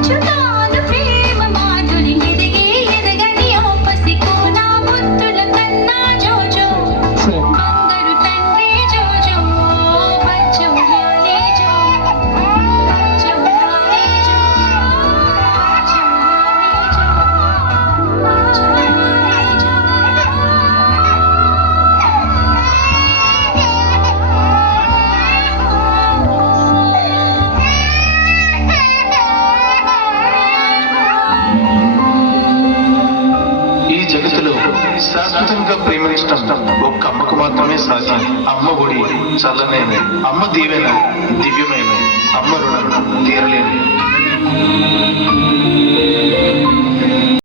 పంచుతాను ప్రేమ మాధురి ఎదిగి ఎదగని ఓ పసికోన ముద్దుల కన్నా జోజో బంగారు తండ్రి జోజో బచ్చో లాలే జో బచ్చో లాలే జో బచ్చో లాలే జో ఈ జగత్తులో శాశ్వతంగా ప్రేమించడం ఒక్క అమ్మకు మాత్రమే సాధ్యం. అమ్మ ఒడి చల్లనేమి, అమ్మ దీవెన దివ్యమైన, అమ్మ రుణం తీరలేని.